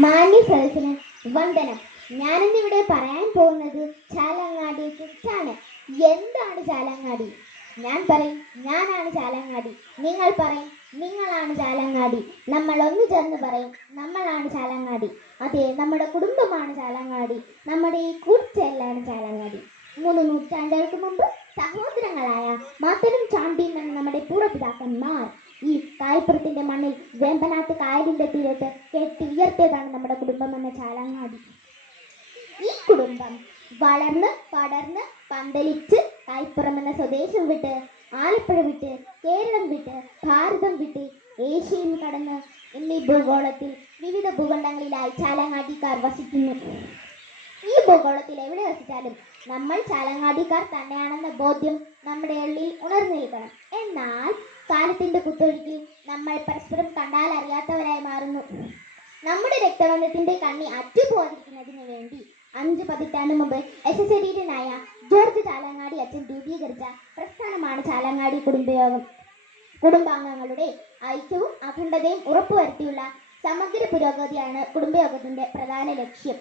മാന്യ സദസ്സിന് വന്ദനം. ഞാനിന്നിവിടെ പറയാൻ പോകുന്നത് ചാലങ്ങാടിയെ കുറിച്ചാണ്. എന്താണ് ചാലങ്ങാടി? ഞാൻ പറയും ഞാനാണ് ചാലങ്ങാടി. നിങ്ങൾ പറയും നിങ്ങളാണ് ചാലങ്ങാടി. നമ്മൾ ഒന്ന് ചേർന്ന് പറയും നമ്മളാണ് ചാലങ്ങാടി. അതെ, നമ്മുടെ കുടുംബമാണ് ചാലങ്ങാടി. നമ്മുടെ ഈ കൂർച്ചെല്ലാണ് ചാലങ്ങാടി. 3 നൂറ്റാണ്ടുകൾക്ക് മുമ്പ് സഹോദരങ്ങളായ മാത്തനും ചാണ്ടിയും എന്ന നമ്മുടെ പൂർവ്വപിതാക്കന്മാർ ഈ കായപ്പുറത്തിന്റെ മണ്ണിൽ വേമ്പനാട്ട് കായലിന്റെ തീരത്ത് കെട്ടി ഉയർത്തിയതാണ് നമ്മുടെ കുടുംബം എന്ന ചാലങ്ങാടി. ഈ കുടുംബം വളർന്ന് പടർന്ന് പന്തലിച്ച് കായപ്പുറം എന്ന സ്വദേശം വിട്ട്, ആലപ്പുഴ വിട്ട്, കേരളം വിട്ട്, ഭാരതം വിട്ട്, ഏഷ്യയിൽ കടന്ന് എന്നീ ഭൂഗോളത്തിൽ വിവിധ ഭൂഖണ്ഡങ്ങളിലായി ചാലങ്ങാടിക്കാർ വസിക്കുന്നു. ഈ ഭൂഗോളത്തിൽ എവിടെ വസിച്ചാലും നമ്മൾ ചാലങ്ങാടിക്കാർ തന്നെയാണെന്ന ബോധ്യം നമ്മുടെ ഉള്ളിൽ ഉണർന്നു നിൽക്കണം. എന്നാൽ കാലത്തിന്റെ കുത്തൊഴുക്കിൽ നമ്മൾ പരസ്പരം കണ്ടാൽ അറിയാത്തവരായി മാറുന്നു. നമ്മുടെ രക്തബന്ധത്തിന്റെ കണ്ണി അറ്റുപോകാതിരിക്കുന്നതിന് വേണ്ടി 5 പതിറ്റാണ്ട് മുമ്പ് എസസരീരനായ ജോർജ് ചാലങ്ങാടി അച്ഛൻ രൂപീകരിച്ച പ്രസ്ഥാനമാണ് ചാലങ്ങാടി കുടുംബയോഗം. കുടുംബാംഗങ്ങളുടെ ഐക്യവും അഖണ്ഡതയും ഉറപ്പുവരുത്തിയുള്ള സമഗ്ര പുരോഗതിയാണ് കുടുംബയോഗത്തിന്റെ പ്രധാന ലക്ഷ്യം.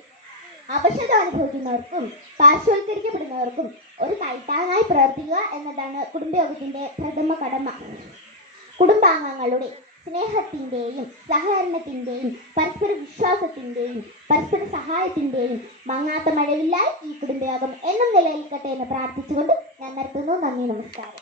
അവശത അനുഭവിക്കുന്നവർക്കും പാർശ്വവൽക്കരിക്കപ്പെടുന്നവർക്കും ഒരു കൈത്താങ്ങായി പ്രവർത്തിക്കുക എന്നതാണ് കുടുംബയോഗത്തിന്റെ പ്രഥമ കടമ. കുടുംബാംഗങ്ങളുടെ സ്നേഹത്തിന്റെയും സഹകരണത്തിന്റെയും പരസ്പര വിശ്വാസത്തിന്റെയും പരസ്പര സഹായത്തിന്റെയും മങ്ങാത്ത മഴവില്ലായി ഈ കുടുംബയോഗം എന്നും നിലനിൽക്കട്ടെ എന്ന് പ്രാർത്ഥിച്ചുകൊണ്ട് ഞാൻ നിർത്തുന്നു. നന്ദി, നമസ്കാരം.